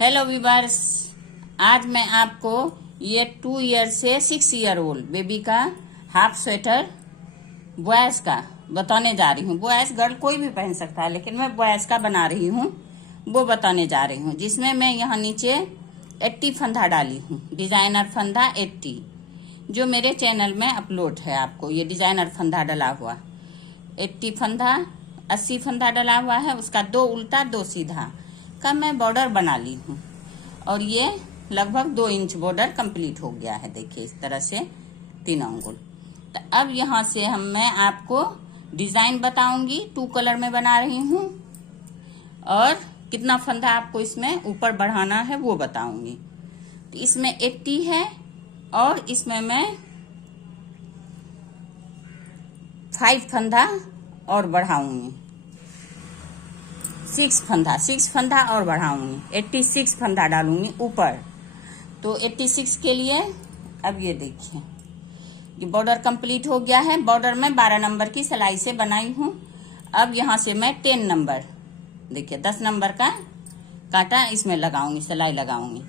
Hello viewers, आज मैं आपको ये 2 ईयर से 6 ईयर ओल्ड बेबी का हाफ स्वेटर बॉयज का बताने जा रही हूँ। बॉयज गर्ल कोई भी पहन सकता है, लेकिन मैं बॉयज का बना रही हूँ, वो बताने जा रही हूँ। जिसमें मैं यहाँ नीचे 80 फंदा डाली हूँ, डिजाइनर फंदा 80, जो मेरे चैनल में अपलोड है। आपको ये डिजाइनर फंदा डला हुआ 80 फंदा 80 फंदा डला हुआ है। उसका 2 उल्टा 2 सीधा का मैं बॉर्डर बना ली हूँ, और ये लगभग 2 इंच बॉर्डर कंप्लीट हो गया है। देखिए इस तरह से 3 अंगुल। तो अब यहाँ से मैं आपको डिजाइन बताऊंगी। 2 कलर में बना रही हूँ, और कितना फंदा आपको इसमें ऊपर बढ़ाना है वो बताऊंगी। तो इसमें 80 है, और इसमें मैं 5 फंदा और बढ़ाऊंगी। 6 फंदा और बढ़ाऊंगी। 86 फंदा डालूंगी ऊपर। तो 86 के लिए अब ये देखिए, ये बॉर्डर कंप्लीट हो गया है। बॉर्डर में 12 नंबर की सिलाई से बनाई हूँ। अब यहाँ से मैं 10 नंबर, देखिए 10 नंबर का कांटा इसमें लगाऊंगी, सिलाई लगाऊंगी।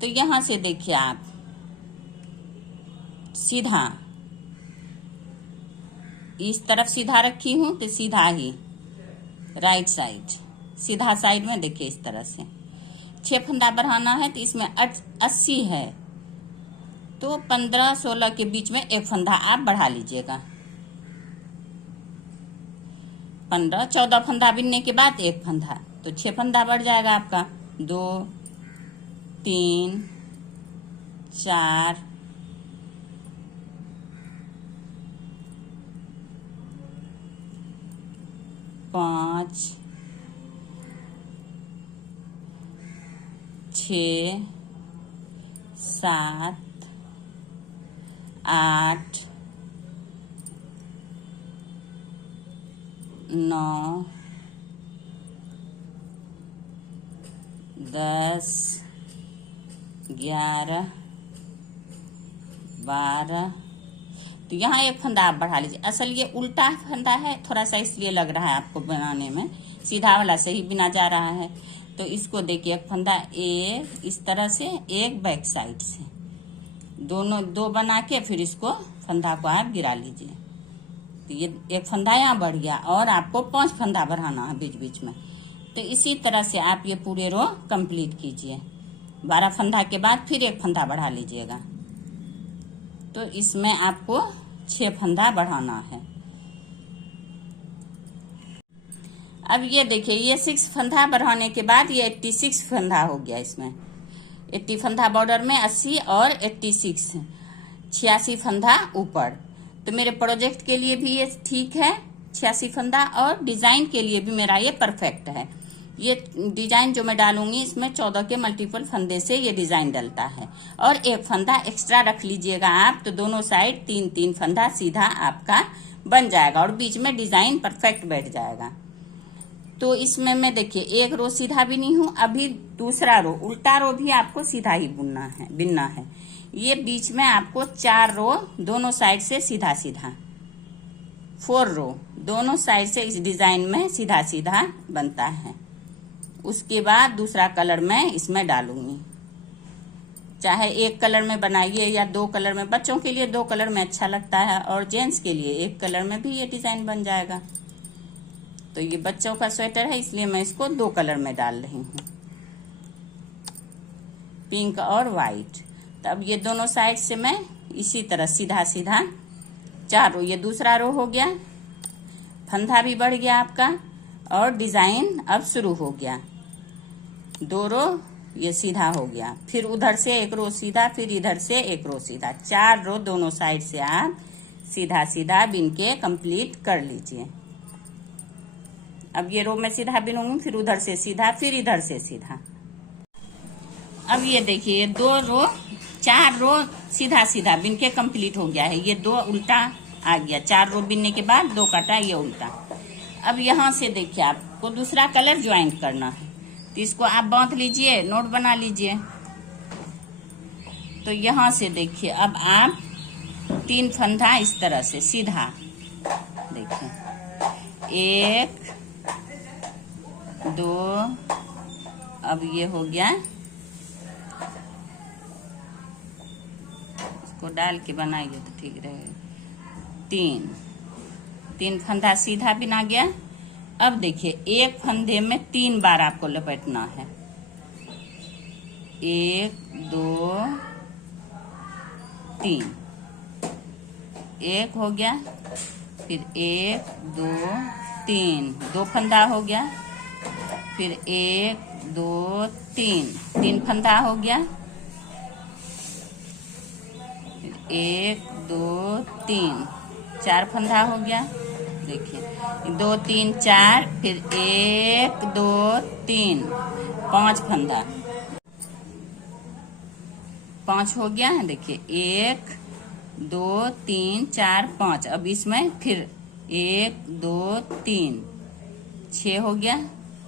तो यहाँ से देखिए आप सीधा इस तरफ सीधा रखी हूँ, तो सीधा ही राइट साइड सीधा साइड में देखिए इस तरह से 6 फंदा बढ़ाना है। तो इसमें 80 है, तो 15-16 के बीच में 1 फंदा आप बढ़ा लीजिएगा। 15-14 फंदा बिनने के बाद 1 फंदा, तो 6 फंदा बढ़ जाएगा आपका। 2 3 4 5 6 7 8 9 10 11 12। तो यहाँ 1 फंदा आप बढ़ा लीजिए। असल ये उल्टा फंदा है, थोड़ा सा इसलिए लग रहा है आपको बनाने में, सीधा वाला से ही बिना जा रहा है। तो इसको देखिए 1 फंदा एक इस तरह से, एक बैक साइड से, दोनों 2 बना के फिर इसको फंदा को आप गिरा लीजिए। तो ये 1 फंदा यहाँ बढ़ गया, और आपको 5 फंदा बढ़ाना है बीच बीच में। तो इसी तरह से आप ये पूरे रो कंप्लीट कीजिए। 12 फंदा के बाद फिर 1 फंदा बढ़ा लीजिएगा। तो इसमें आपको 6 फंदा बढ़ाना है। अब ये देखिए, ये 6 फंदा बढ़ाने के बाद ये 86 फंदा हो गया। इसमें 80 फंदा बॉर्डर में, 80 और 86 86 फंदा ऊपर। तो मेरे प्रोजेक्ट के लिए भी ये ठीक है 86 फंदा, और डिजाइन के लिए भी मेरा ये परफेक्ट है। ये डिजाइन जो मैं डालूंगी, इसमें 14 के मल्टीपल फंदे से ये डिजाइन डलता है, और 1 फंदा एक्स्ट्रा रख लीजिएगा आप। तो दोनों साइड 3-3 फंदा सीधा आपका बन जाएगा, और बीच में डिजाइन परफेक्ट बैठ जाएगा। तो इसमें मैं देखिए 1 रो सीधा बिनी हूँ। अभी दूसरा रो, उल्टा रो भी आपको सीधा ही बिनना है। ये बीच में आपको 4 रो दोनों साइड से सीधा सीधा, 4 रो दोनों साइड से इस डिजाइन में सीधा सीधा बनता है। उसके बाद दूसरा कलर मैं इसमें डालूंगी। चाहे 1 कलर में बनाइए या 2 कलर में, बच्चों के लिए 2 कलर में अच्छा लगता है, और जेंट्स के लिए 1 कलर में भी ये डिजाइन बन जाएगा। तो ये बच्चों का स्वेटर है, इसलिए मैं इसको 2 कलर में डाल रही हूँ, पिंक और व्हाइट। तो अब ये दोनों साइड से मैं इसी तरह सीधा सीधा 4 रो, ये दूसरा रो हो गया, फंदा भी बढ़ गया आपका, और डिजाइन अब शुरू हो गया। 2 रो ये सीधा हो गया, फिर उधर से 1 रो सीधा, फिर इधर से 1 रो सीधा, 4 रो दोनों साइड से आप सीधा सीधा बिन के कंप्लीट कर लीजिए। अब ये रो में सीधा बिनूंगी, फिर उधर से सीधा, फिर इधर से सीधा। अब ये देखिए 4 रो सीधा सीधा बिन के कंप्लीट हो गया है। ये 2 उल्टा आ गया, 4 रो बिनने के बाद 2 काटा ये उल्टा। अब यहाँ से देखिए आपको दूसरा कलर ज्वाइंट करना है, तो इसको आप बांध लीजिए, नोट बना लीजिए। तो यहाँ से देखिए अब आप 3 फंदा इस तरह से सीधा देखिए, 1 2, अब ये हो गया इसको डाल के बनाइए तो ठीक रहेगा। 3 फंदा सीधा बिना गया। अब देखिए एक फंदे में 3 बार आपको लपेटना है। 1 2 3, एक हो गया, फिर 1 2 3, 2 फंदा हो गया, फिर 1 2 3 फंदा हो गया, फिर 1 2 3 4 फंदा हो गया। देखिए 2 3 4, फिर 1 2 3 5 फंदा, 5 हो गया है। देखिए 1 2 3 4 5। अब इसमें फिर 1 2 3 6 हो गया,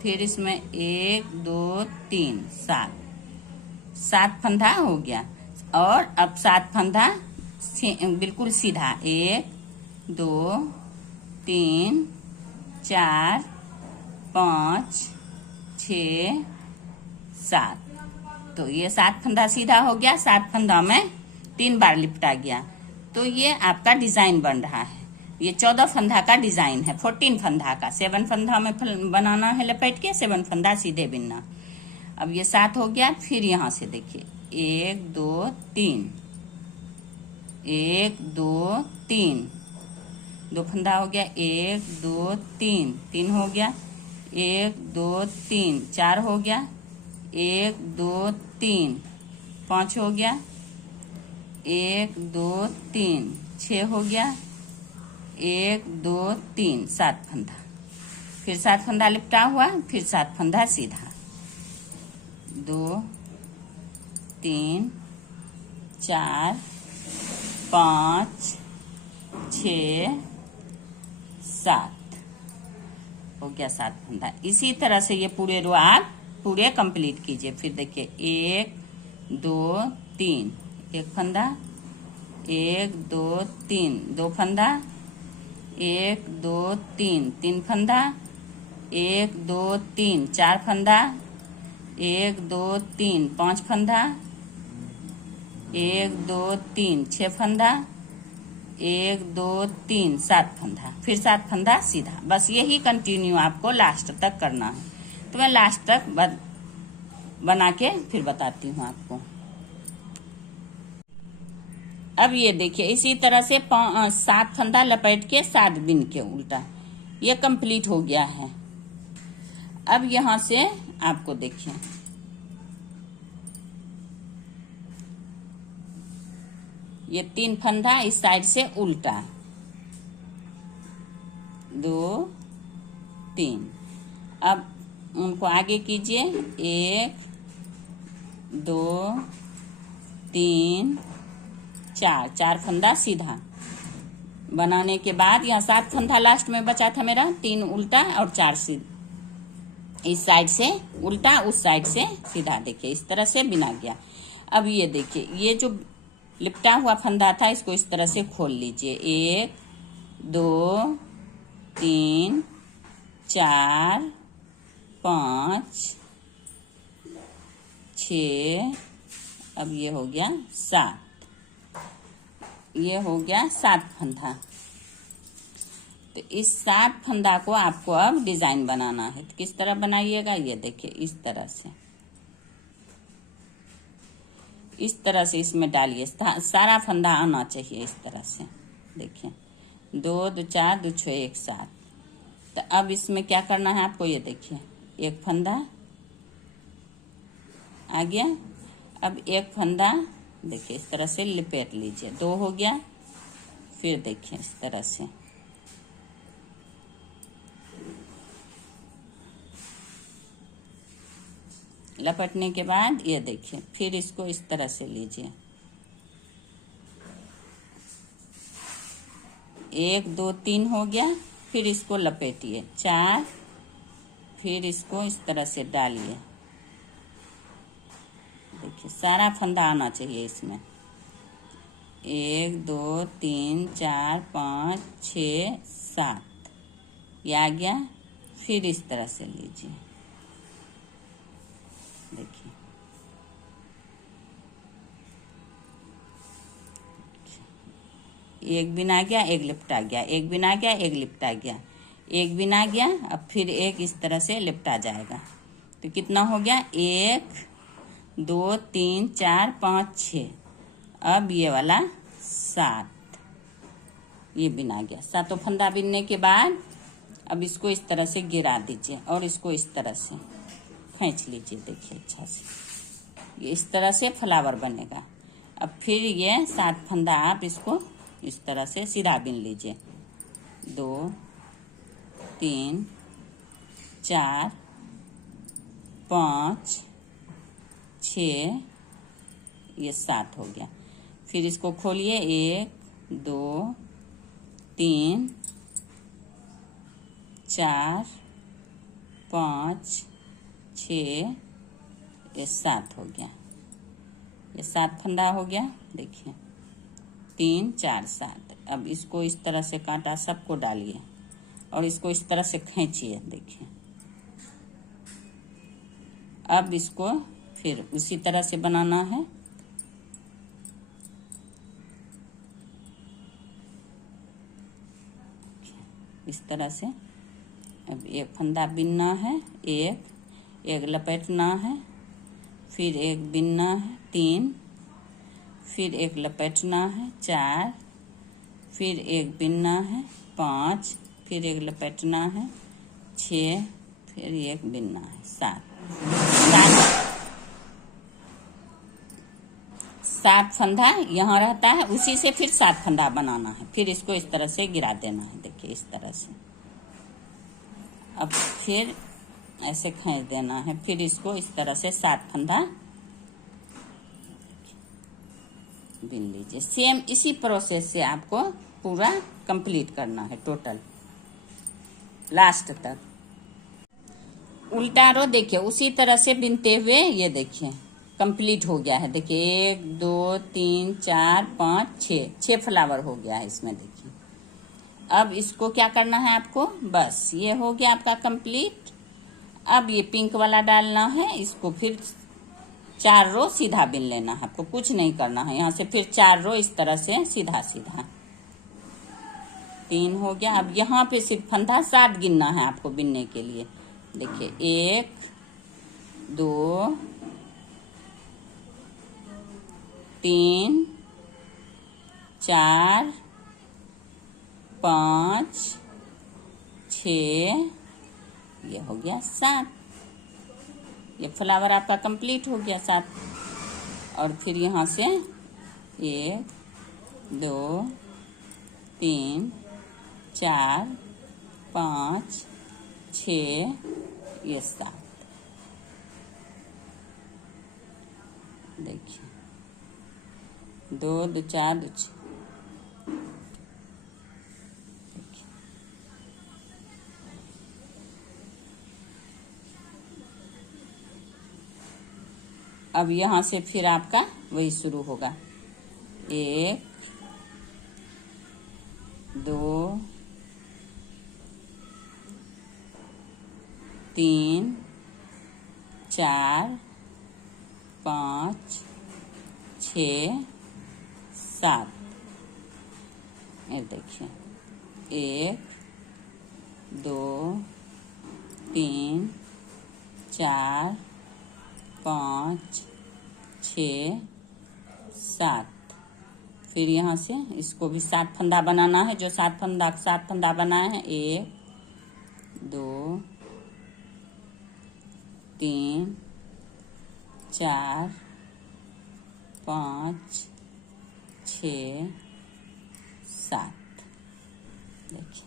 फिर इसमें 1 2 3 7 फंदा हो गया। और अब 7 फंदा बिल्कुल सीधा 1 2 3 4 5 6 7। तो ये 7 फंदा सीधा हो गया। 7 फंदा में 3 बार लिपटा गया। तो ये आपका डिजाइन बन रहा है। ये 14 फंदा का डिजाइन है, 14 फंदा का। 7 फंदा में बनाना है लपेट के, 7 फंदा सीधे बिनना। अब ये 7 हो गया। फिर यहाँ से देखिए 1 2 3 1 2 3, 2 फंदा हो गया। 1 2 3 हो गया। 1 2 3 4 हो गया। 1 2 3 5 हो गया। 1 2 3 6 हो गया। 1 2 3 7 फंदा। फिर 7 फंदा लिपटा हुआ, फिर 7 फंदा सीधा। 2 3 4 5 6 7 हो गया 7 फंदा। इसी तरह से ये पूरे रो आप पूरे कंप्लीट कीजिए। फिर देखिए 1 2 3 एक फंदा, 1 2 3 2 फंदा, 1 2 3 फंदा, 1 2 3 4 फंदा, 1 2 3 5 फंदा, 1 2 3 6 फंदा, 1 2 3 7 फंदा, फिर 7 फंदा सीधा। बस यही कंटिन्यू आपको लास्ट तक करना है। तो मैं लास्ट तक बना के फिर बताती हूँ आपको। अब ये देखिए इसी तरह से 7 फंदा लपेट के 7 बिन के उल्टा, ये कंप्लीट हो गया है। अब यहां से आपको देखिए ये 3 फंदा इस साइड से उल्टा, 2 3। अब उनको आगे कीजिए, 1 2 3 4 फंदा सीधा बनाने के बाद यहाँ 7 फंदा लास्ट में बचा था मेरा, 3 उल्टा और 4 सीधा। इस साइड से उल्टा, उस साइड से सीधा। देखिए इस तरह से बिना गया। अब ये देखिए ये जो लिपटा हुआ फंदा था इसको इस तरह से खोल लीजिए। 1 2 3 4 5 6, अब ये हो गया 7, ये हो गया 7 फंदा। तो इस 7 फंदा को आपको अब डिजाइन बनाना है। तो किस तरह बनाइएगा, ये देखिए इस तरह से, इस तरह से इसमें डालिए। सारा फंदा आना चाहिए इस तरह से। देखिए 2 2 4 2 6 1 7। तो अब इसमें क्या करना है आपको, ये देखिए एक फंदा आ गया। अब एक फंदा देखिए इस तरह से लिपेट लीजिए, 2 हो गया। फिर देखिए इस तरह से लपटने के बाद ये देखिए फिर इसको इस तरह से लीजिए, 1 2 3 हो गया। फिर इसको लपेटिए 4, फिर इसको इस तरह से डालिए। देखिए सारा फंदा आना चाहिए इसमें। 1 2 3 4 5 6 7, ये आ गया। फिर इस तरह से लीजिए, देखिए एक बिना गया, एक लिपटा गया, एक बिना गया, एक लिपटा गया, एक बिना गया, अब फिर एक इस तरह से लिपटा जाएगा। तो कितना हो गया, 1 2 3 4 5 6। अब ये वाला 7, ये बिना गया। सातों फंदा बिनने के बाद अब इसको इस तरह से गिरा दीजिए और इसको इस तरह से खींच लीजिए। देखिए अच्छा से ये इस तरह से फ्लावर बनेगा। अब फिर ये 7 फंदा आप इसको इस तरह से सीधा बिन लीजिए। 2 3 4 5 6, ये 7 हो गया। फिर इसको खोलिए, 1 2 3 4 5 6, ये 7 हो गया। ये 7 फंदा हो गया। देखिए 3 4 7। अब इसको इस तरह से कांटा सबको डालिए और इसको इस तरह से खींचिए। देखिए अब इसको फिर उसी तरह से बनाना है। इस तरह से अब एक फंदा बिनना है, एक लपेटना है, फिर एक बिनना है, 3, फिर एक लपेटना है, 4, फिर एक बिनना है, 5, फिर एक लपेटना है, 6, फिर एक बिनना है, 7 फंदा यहाँ रहता है, उसी से फिर 7 फंदा बनाना है। फिर इसको इस तरह से गिरा देना है। देखिए इस तरह से। अब फिर ऐसे खींच देना है। फिर इसको इस तरह से 7 फंदा बिन लीजिए। सेम इसी प्रोसेस से आपको पूरा कंप्लीट करना है, टोटल लास्ट तक। उल्टा रो देखिए उसी तरह से बिनते हुए ये देखिए कंप्लीट हो गया है। देखिए 1 2 3 4 5 6 फ्लावर हो गया है इसमें। देखिए अब इसको क्या करना है आपको, बस ये हो गया आपका कंप्लीट। अब ये पिंक वाला डालना है, इसको फिर 4 रो सीधा बिन लेना है। आपको कुछ नहीं करना है। यहाँ से फिर 4 रो इस तरह से सीधा सीधा। 3 हो गया। अब यहाँ पे सिर्फ फंदा 7 गिनना है आपको बिनने के लिए। देखिए 1 2 3 4 5 6, ये हो गया 7। ये फ्लावर आपका कंप्लीट हो गया 7। और फिर यहाँ से 1 2 3 4 5 6, ये 7। देखिए 2 2 4 2 6। अब यहाँ से फिर आपका वही शुरू होगा। 1 2 3 4 5 6 7। ये देखिए 1 2 3 4 5 6 7। फिर यहाँ से इसको भी 7 फंदा बनाना है। जो 7 फंदा बनाए हैं, 1 2 3 4 5 6 7। देखिए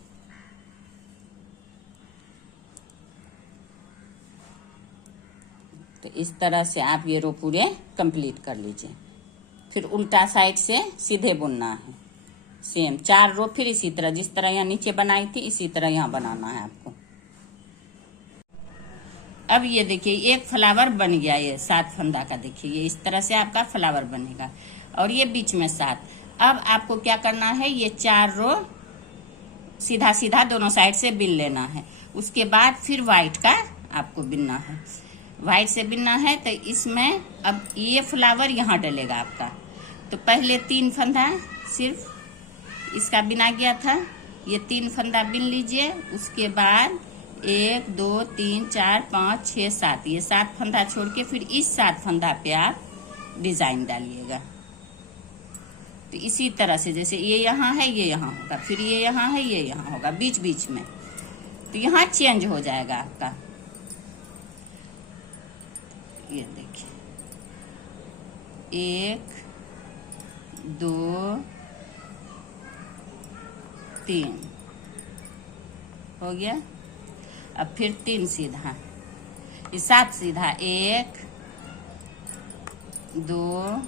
तो इस तरह से आप ये रो पूरे कंप्लीट कर लीजिए। फिर उल्टा साइड से सीधे बुनना है। सेम 4 रो फिर इसी तरह, जिस तरह यहाँ नीचे बनाई थी इसी तरह यहाँ बनाना है आपको। अब ये देखिए एक फ्लावर बन गया, ये 7 फंदा का। देखिए ये इस तरह से आपका फ्लावर बनेगा और ये बीच में 7। अब आपको क्या करना है, ये 4 रो सीधा सीधा दोनों साइड से बिन लेना है। उसके बाद फिर व्हाइट का आपको बिनना है। व्हाइट से बिनना है तो इसमें अब ये फ्लावर यहाँ डलेगा आपका। तो पहले 3 फंदा सिर्फ इसका बिना गया था। ये 3 फंदा बिन लीजिए। उसके बाद 1 2 3 4 5 6 7, ये 7 फंदा छोड़ के फिर इस 7 फंदा पे आप डिजाइन डालिएगा। तो इसी तरह से जैसे ये यहाँ है, ये यहाँ होगा, फिर ये यहाँ है, ये यहाँ होगा, बीच बीच में। तो यहाँ चेंज हो जाएगा आपका। ये देखिए 1 2 3 हो गया। अब फिर 3 सीधा, ये 7 सीधा, 1 2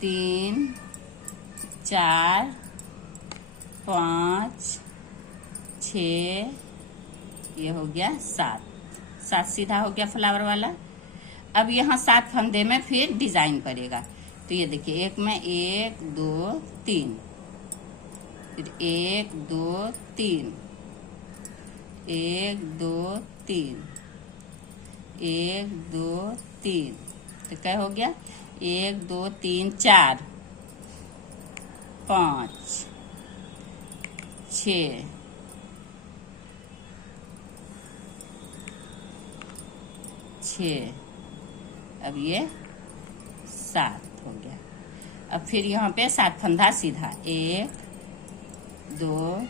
3 4 5 6, ये हो गया 7 सीधा हो गया फ्लावर वाला। अब यहाँ 7 फंदे में फिर डिजाइन पड़ेगा। तो ये देखिए 1 में 1 2 3, फिर 1 2 3, 1 2 3, 1 2 3, तो क्या हो गया 1 2 3 4 5 6 6, अब ये 7 हो गया। अब फिर यहाँ पे 7 फंदा सीधा, 1 2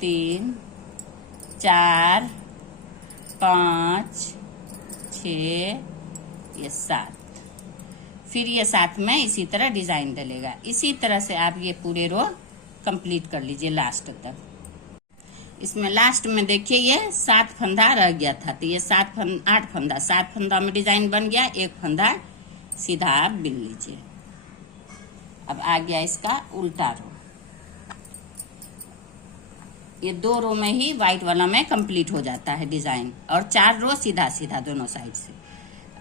3 4 5 6, ये 7, फिर ये 7 में इसी तरह डिजाइन डलेगा। इसी तरह से आप ये पूरे रो कंप्लीट कर लीजिए लास्ट तक। इसमें लास्ट में देखिए ये 7 फंदा रह गया था, तो ये 8 फंदा, 7 फंदा में डिजाइन बन गया। 1 फंदा सीधा आप बिन लीजिए। अब आ गया इसका उल्टा रो। ये 2 रो में ही व्हाइट वाला में कंप्लीट हो जाता है डिजाइन, और 4 रो सीधा सीधा दोनों साइड से।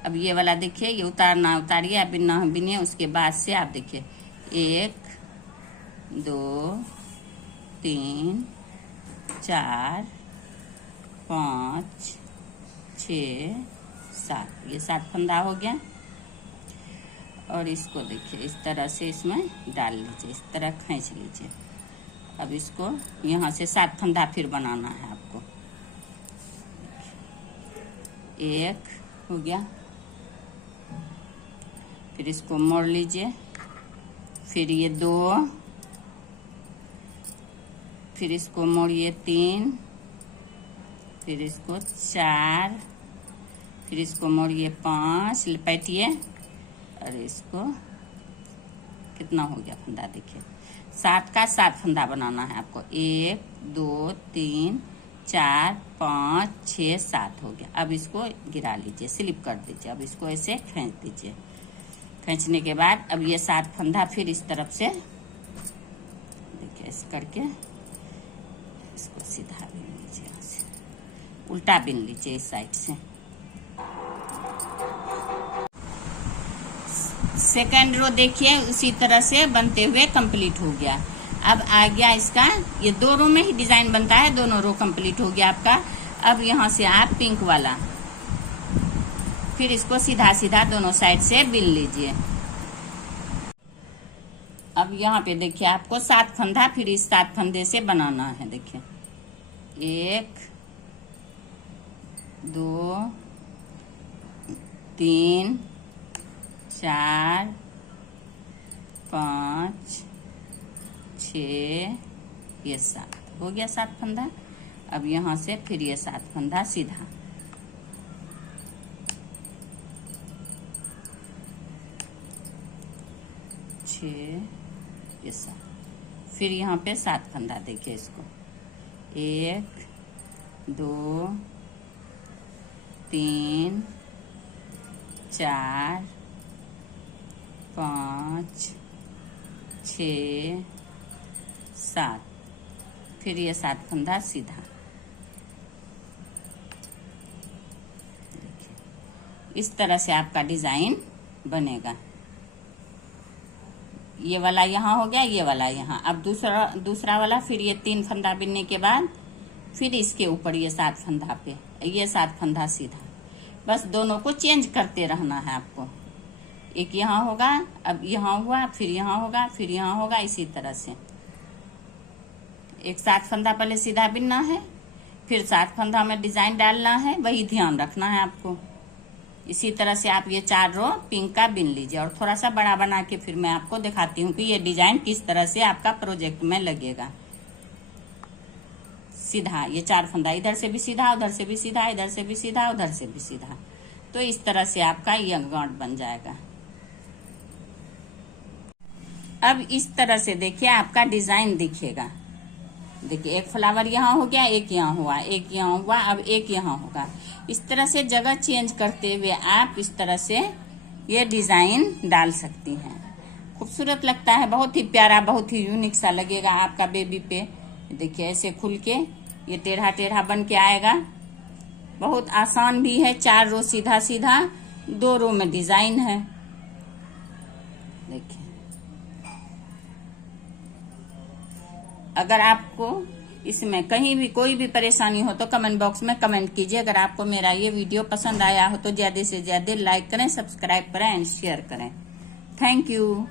अब ये वाला देखिए, ये उतारना उतारिए, आप बिनना बिनिए। उसके बाद से आप देखिए 1 2 3 4 5 6 7, ये 7 फंदा हो गया। और इसको देखिए इस तरह से इसमें डाल लीजिए, इस तरह खींच लीजिए। अब इसको यहाँ से 7 फंदा फिर बनाना है आपको। 1 हो गया, फिर इसको मोड़ लीजिए, फिर ये 2, फिर इसको मोड़िए 3, फिर इसको 4, फिर इसको मोड़िए 5, लपेटिए, और इसको कितना हो गया फंदा देखिए, 7 का 7 फंदा बनाना है आपको। 1 2 3 4 5 6 7 हो गया। अब इसको गिरा लीजिए, स्लिप कर दीजिए। अब इसको ऐसे खींच दीजिए। खींचने के बाद अब ये 7 फंदा फिर इस तरफ से देखिए ऐसे करके इसको सीधा बिन लीजिए, यहाँ से उल्टा बिन लीजिए इस साइड से। सेकंड रो देखिए उसी तरह से बनते हुए कंप्लीट हो गया। अब आ गया इसका, ये 2 रो में ही डिजाइन बनता है, दोनों रो कंप्लीट हो गया आपका। अब यहाँ से आप पिंक वाला फिर इसको सीधा सीधा दोनों साइड से बिन लीजिए। अब यहाँ पे देखिए आपको 7 फंदा फिर इस 7 फंदे से बनाना है। देखिए 1 2 3 4 5 6, ये 7 हो गया 7 फंदा। अब यहाँ से फिर ये 7 फंदा सीधा, ये 7, फिर यहाँ पे 7 फंदा देखिए इसको 1 2 3 4 5 6 7, फिर ये 7 फंदा सीधा। इस तरह से आपका डिजाइन बनेगा। ये वाला यहाँ हो गया, ये वाला यहाँ। अब दूसरा वाला फिर ये 3 फंदा बिनने के बाद फिर इसके ऊपर ये 7 फंदा पे ये 7 फंदा सीधा। बस दोनों को चेंज करते रहना है आपको। एक यहाँ होगा, अब यहाँ हुआ, फिर यहाँ होगा, फिर यहाँ होगा, इसी तरह से एक 7 फंदा पहले सीधा बिनना है, फिर 7 फंदा में डिजाइन डालना है, वही ध्यान रखना है आपको। इसी तरह से आप ये 4 रो पिंक का बिन लीजिए। और थोड़ा सा बड़ा बना के फिर मैं आपको दिखाती हूँ कि ये डिजाइन किस तरह से आपका प्रोजेक्ट में लगेगा। सीधा ये 4 फंदा, इधर से भी सीधा, उधर से भी सीधा, इधर से भी सीधा, उधर से भी सीधा, तो इस तरह से आपका ये गांठ बन जाएगा। अब इस तरह से देखिए आपका डिजाइन दिखेगा। देखिए एक फ्लावर यहाँ हो गया, एक यहाँ हुआ, एक यहाँ हुआ, अब एक यहाँ होगा। इस तरह से जगह चेंज करते हुए आप इस तरह से ये डिजाइन डाल सकती हैं। खूबसूरत लगता है, बहुत ही प्यारा, बहुत ही यूनिक सा लगेगा आपका बेबी पे। देखिए ऐसे खुल के ये टेढ़ा टेढ़ा बन के आएगा। बहुत आसान भी है, 4 रो सीधा सीधा, 2 रो में डिजाइन है। देखिए अगर आपको इसमें कहीं भी कोई भी परेशानी हो तो कमेंट बॉक्स में कमेंट कीजिए। अगर आपको मेरा ये वीडियो पसंद आया हो तो ज्यादा से ज्यादा लाइक करें, सब्सक्राइब करें एंड शेयर करें। Thank you.